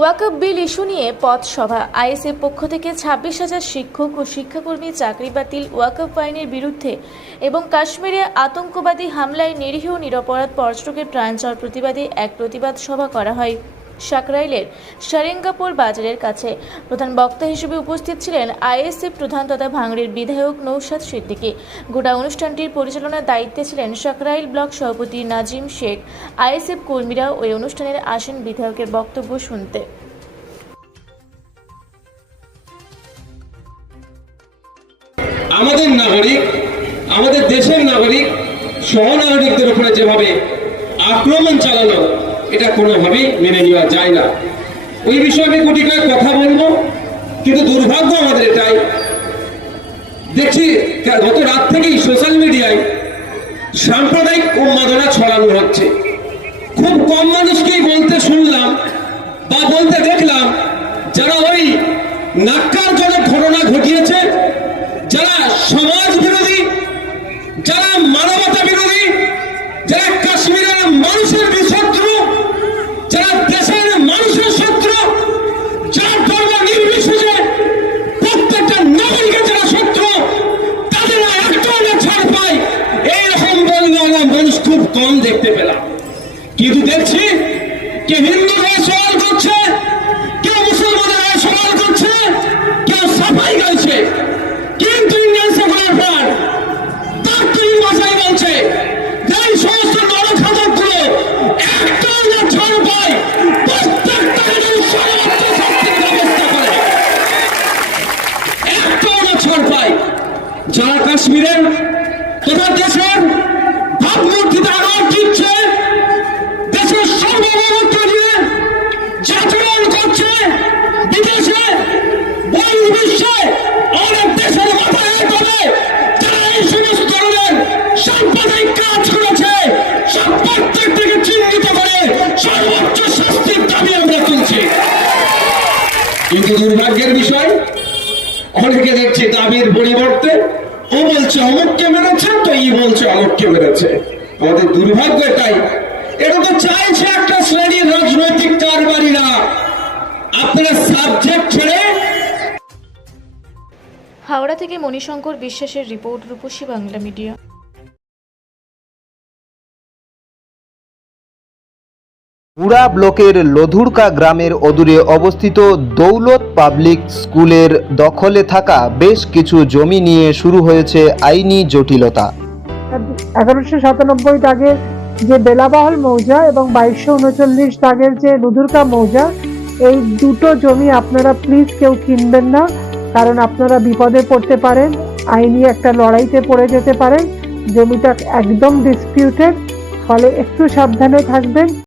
ওয়াকফ বিল issue নিয়ে পথ সভা। আইএসএফ পক্ষ থেকে 26,000 শিক্ষক ও শিক্ষাকর্মী চাকরি বাতিল, ওয়াকফ আইনের বিরুদ্ধে এবং কাশ্মীরে আতঙ্কবাদী হামলায় নিরীহ নিরপরাধ পর্যটকের প্রাণ যাওয়ার প্রতিবাদে এক প্রতিবাদ সভা করা হয় সাকরাইলের সারেঙ্গাপুর বাজারের কাছে। প্রধান বক্তা হিসেবে উপস্থিত ছিলেন আইএসএফ প্রধান তথা ভাঙড়ের বিধায়ক নৌশাদ সিদ্দিকী। গোটা অনুষ্ঠানটির পরিচালনার দায়িত্বে ছিলেন সাকরাইল ব্লক সভাপতি নাজিম শেখ। আইএসএফ কর্মীরা ওই অনুষ্ঠানের আসেন বিধায়কের বক্তব্য শুনতে। আমাদের নাগরিক, আমাদের দেশের নাগরিক, সহনাগরিকদের উপরে যেভাবে আক্রমণ চালানো, এটা কোনোভাবেই মেনে নেওয়া যায় না। ওই বিষয়ে আমি কোটি কয়েক কথা বলবো, কিন্তু দুর্ভাগ্য আমাদের এটাই, দেখছি গত রাত থেকেই সোশ্যাল মিডিয়ায় সাম্প্রদায়িক উন্মাদনা ছড়ানো হচ্ছে। খুব কম মানুষকেই বলতে শুনলাম বা বলতে দেখলাম, যারা ওই ন্যাক্কারজনক ঘটনা ঘটিয়েছে, যারা সমাজ বিরোধী, যারা মানবতা বিরোধী, যারা কাশ্মীরের মানুষের শত্রু, যারা দেশের মানুষের শত্রু, যারা ধর্ম নির্বিশেষে প্রত্যেকটা নাগরিকের যারা শত্রু, তাদের একটা ছাড় পায়, এইরকম বললে আমরা মানুষ খুব কম দেখতে পেলাম। কিন্তু দেখছি কেউ হিন্দুরা সওয়াল করছে, কেউ মুসলমানরা সওয়াল করছে, কেউ সাফাই গাইছে, কিন্তু ইন্ডিয়ান সেকুলার ফ্রন্ট তার তিন ভাষায় বলছে যে এই সমস্ত নরখাদকগুলো একটা ছাড় পায়, প্রত্যেকটাকে সর্বোচ্চ শাস্তির ব্যবস্থা করে, একটা ছাড় পায়। যারা কাশ্মীরের তথা দেশের ভাবমূর্তিতে আঘাত দিচ্ছে, দেশের সার্বভৌমত্ব নিয়ে জাগরণ করছে, বিদেশে বহির্বিশ্বে অনেক দেশের মাথায় তবে যারা এই সমস্ত ধরনের সাম্প্রদায়িক কাজ করেছে, সব প্রত্যেকটিকে চিহ্নিত করে সর্বোচ্চ শাস্তির দাবি আমরা তুলছি। কিন্তু দুর্ভাগ্যের বিষয়, অনেকে দেখছে দাবির পরিবর্তে ও বলছে অমুককে মেরেছে, তো ই বলছে অমুককে মেরেছে। আমাদের দুর্ভাগ্য এটাই, এটা তো চাইছে একটা শ্রেণীর রাজনৈতিক কারবারিরা। আপনারা সাবজেক্ট ছেড়ে। হাওড়া থেকে মণিশঙ্কর বিশ্বাসের রিপোর্ট, রূপসী বাংলা মিডিয়া। পুরা ব্লকের লধুরকা গ্রামের অদূরে অবস্থিত দৌলত পাবলিক স্কুলের দখলে থাকা বেশ কিছু জমি নিয়ে শুরু হয়েছে আইনি জটিলতা। 1197 দাগের যে বেলাবহল মৌজা এবং 2239 দাগের যে লধুরকা মৌজা, এই দুটো জমি আপনারা প্লিজ কেউ কিনবেন না, কারণ আপনারা বিপদে পড়তে পারেন, আইনি একটা লড়াইতে পড়ে যেতে পারেন। জমিটা একদম ডিসপিউটেড, ফলে একটু সাবধানে থাকবেন।